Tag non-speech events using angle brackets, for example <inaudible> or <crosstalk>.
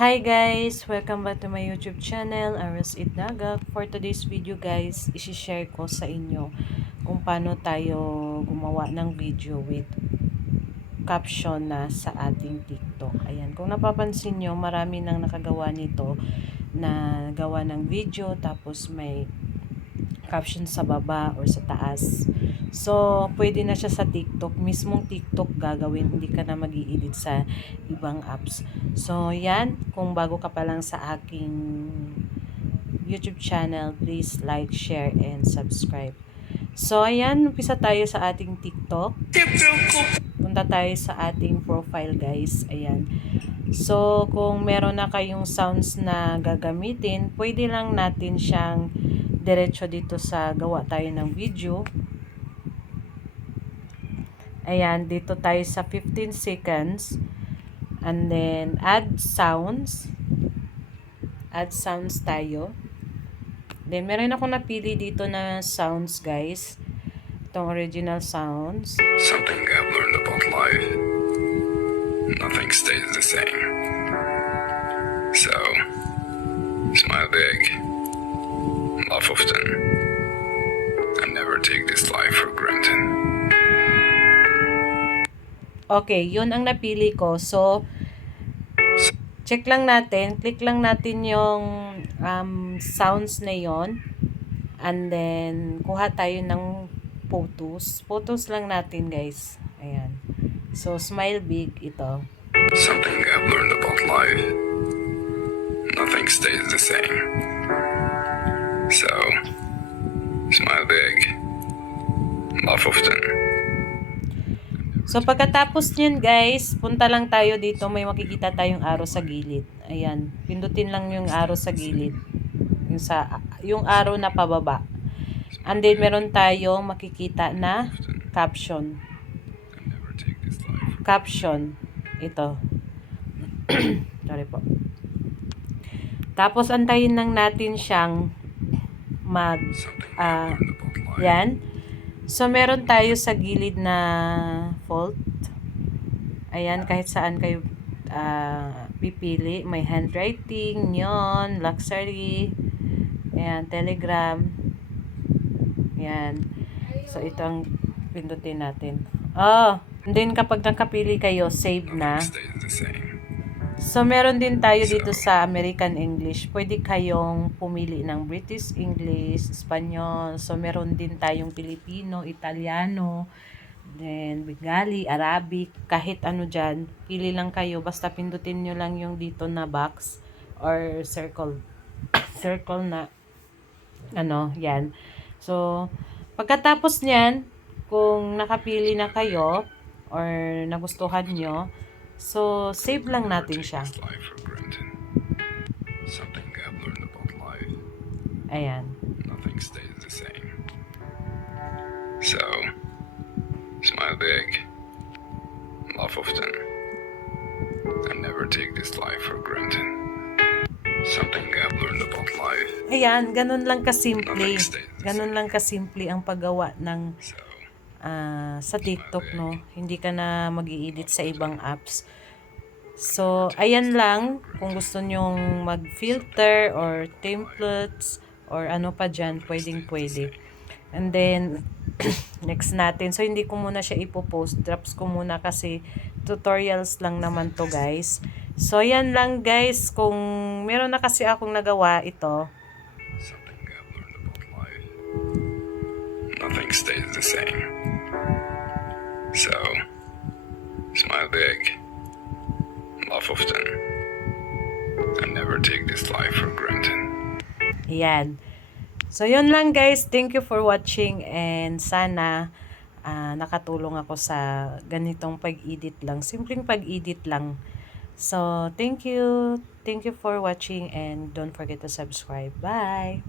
Hi guys! Welcome back to my YouTube channel, Aras Itnagak. For today's video guys, isi-share ko sa inyo kung paano tayo gumawa ng video with caption na sa ating TikTok. Ayan, kung napapansin nyo, marami nang nakagawa nito na gawa ng video tapos may caption sa baba or sa taas. So, pwede na siya sa TikTok. Mismong TikTok gagawin. Hindi ka na mag edit sa ibang apps. So, yan. Kung bago ka pa lang sa aking YouTube channel, please like, share, and subscribe. So, ayan. Umpisa tayo sa ating TikTok. Punta tayo sa ating profile, guys. Ayan. So, kung meron na kayong sounds na gagamitin, pwede lang natin siyang diretso dito sa gawa tayo ng video. Ayan, dito tayo sa 15 seconds. And then, add sounds. Add sounds tayo. Then, meron ako napili dito na sounds, guys. Itong original sounds. Something I've learned about life. Nothing stays the same. So, smile big, laugh often, and never take this life for granted. Okay, yun ang napili ko. So, check lang natin. Click lang natin yung um, sounds na yon And then, kuha tayo ng photos. Photos lang natin, guys. Ayan. So, smile big ito. Something I've learned about life. Nothing stays the same. So, smile big, laugh often. So, pagkatapos niyan, guys, punta lang tayo dito. May makikita tayong arrow sa gilid. Ayan. Pindutin lang yung arrow sa gilid. Yung, sa, yung arrow na pababa. And then, meron tayong makikita na caption. Caption. Ito. <clears throat> Sorry po. Tapos, antayin lang natin siyang mag... life. yan. So, meron tayo sa gilid na fault. Ayan, kahit saan kayo ah, pipili. May handwriting, neon, luxury, ayan, telegram. Ayan. So, ito ang pindutin natin. Oh, and then kapag nakapili kayo, save na. So, meron din tayo dito sa American English. Pwede kayong pumili ng British English, Espanyol. So, meron din tayong Filipino, Italiano, then Bengali, Arabic, kahit ano dyan. Pili lang kayo. Basta pindutin nyo lang yung dito na box or circle. circle na ano, yan. So, pagkatapos niyan, kung nakapili na kayo or nagustuhan nyo, so, save lang natin siya. Ayan. Nothing stays the same. So, smile big, laugh often, and never take this life for granted. Something I've learned about life. Ayan, ganun lang kasimple. Ganun lang kasimple ang paggawa ng So, ah, sa TikTok, no? Hindi ka na mag edit sa ibang apps. So, ayan lang. Kung gusto nyong mag-filter or templates or ano pa dyan, pwedeng pwede. And then, <clears throat> next natin. So, hindi ko muna siya ipopost. Drops ko muna kasi tutorials lang naman to guys. So, yan lang guys. Kung meron na kasi akong nagawa ito. Nothing stays the same. So, smile big, laugh often, and never take this life for granted. Ayan. So, yun lang guys. Thank you for watching and sana ah, nakatulong ako sa ganitong pag-edit lang. Simpleng pag-edit lang. So, thank you. Thank you for watching and don't forget to subscribe. Bye!